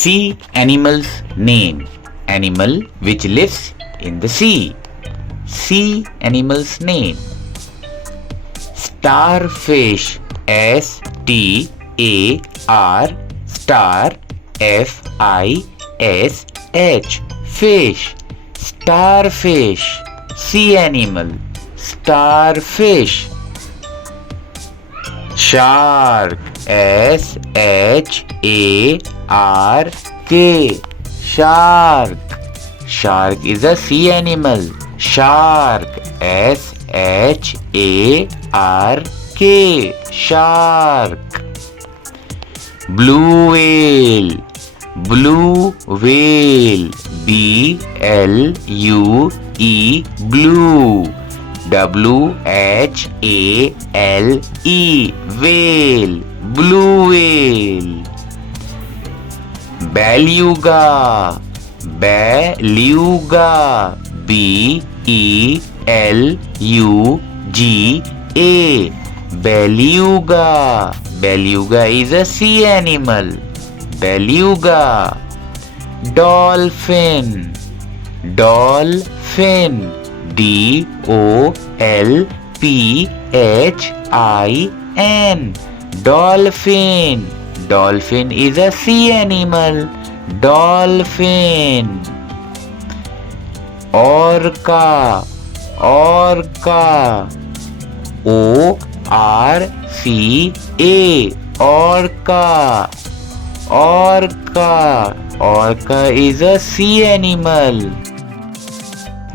Sea animal's name. Animal which lives in the sea. Sea animal's name. Starfish. S-T-A-R star F-I-S-H fish. Starfish. Sea animal. Starfish. Shark. S-H-A-R-K shark. Shark is a sea animal. Shark. S-H-A-R-K shark. Blue whale. Blue whale. B-L-U-E blue. W-H-A-L-E whale. Blue whale. Beluga. Beluga. B-E-L-U-G-A Beluga. Beluga is a sea animal. Beluga. Dolphin. Dolphin. D-O-L-P-H-I-N Dolphin. Dolphin is a sea animal. Dolphin. Orca. Orca. O-R-C-A Orca. Orca. Orca is a sea animal.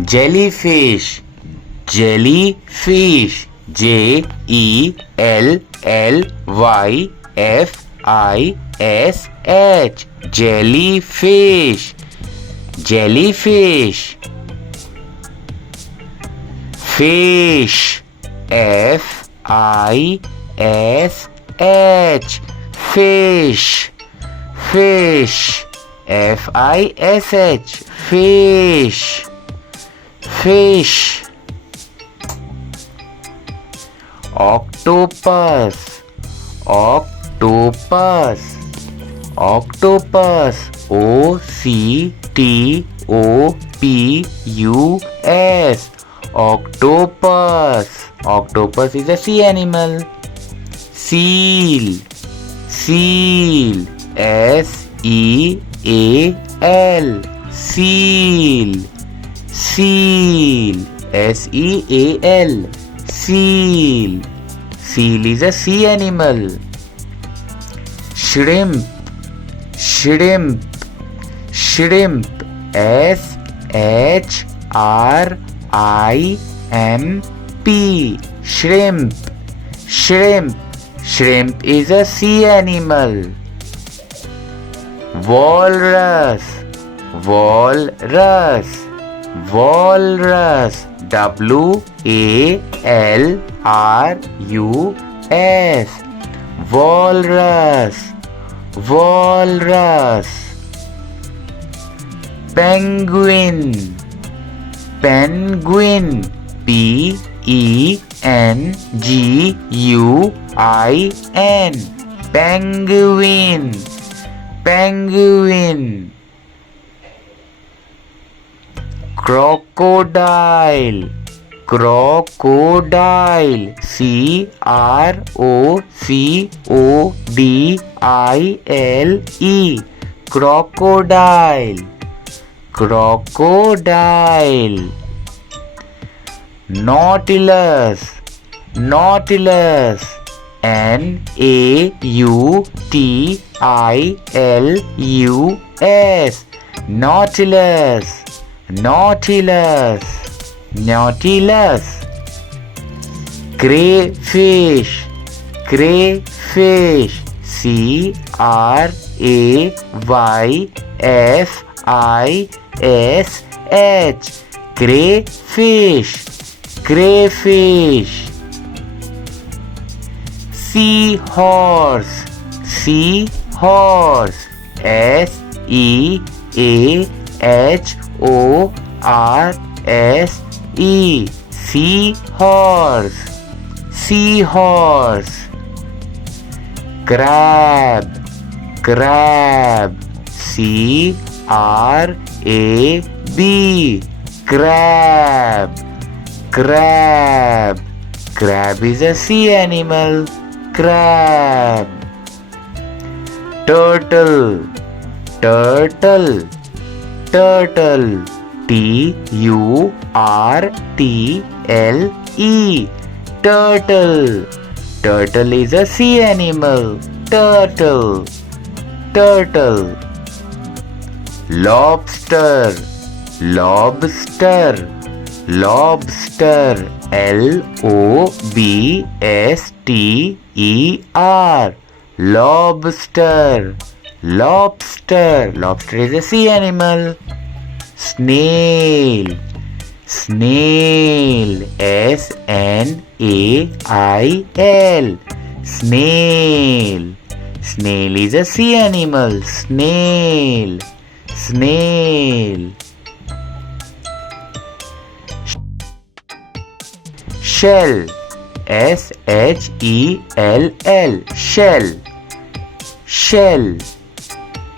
Jellyfish. Jellyfish. J-E-L-L-Y-F-I-S-H Jellyfish. Jellyfish. Fish. F-I-S-H Fish. Fish. F-I-S-H Fish. Fish. Octopus. Octopus. Octopus. O-C-T-O-P-U-S Octopus. Octopus is a sea animal. Seal. Seal. S-E-A-L Seal. Seal. S-E-A-L Seal. Seal is a sea animal. Shrimp. Shrimp. Shrimp. S-H-R-I-M-P Shrimp. Shrimp. Shrimp is a sea animal. Walrus. Walrus. Walrus. W-A-L-R-U-S Walrus. Walrus. Penguin. Penguin. P-E-N-G-U-I-N Penguin. Penguin. Crocodile. Crocodile. C-R-O-C-O-D-I-L-E Crocodile. Crocodile. Nautilus. Nautilus. N-A-U-T-I-L-U-S Nautilus. Nautilus. Nautilus. Crayfish. Crayfish. C-R-A-Y-F-I-S-H Crayfish. Crayfish. Seahorse. Seahorse. S-E-A-H-O-R-S-E Seahorse. Seahorse. Crab. Crab. C C-R-A-B. Crab. Crab. Crab is a sea animal. Crab. Turtle. Turtle. Turtle. T-U-R-T-L-E. Turtle. Turtle is a sea animal. Turtle. Turtle. Lobster. Lobster. Lobster. L-O-B-S-T-E-R. Lobster. Lobster. Lobster is a sea animal. Snail. Snail. S-N-A-I-L. Snail. Snail is a sea animal. Snail. Snail. Shell. S-H-E-L-L. Shell. Shell.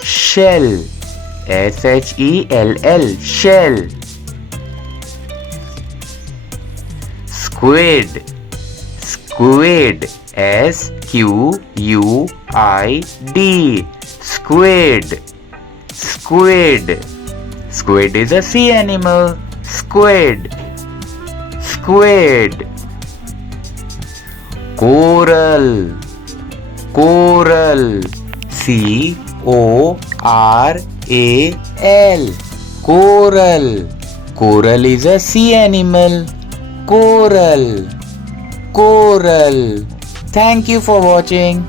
Shell. S-H-E-L-L. Shell. Squid. Squid. S-Q-U-I-D. Squid. Squid. Squid is a sea animal. Squid. Squid. Coral. Coral. C-O-R-A-L. Coral. Coral is a sea animal. Coral. Coral. Thank you for watching.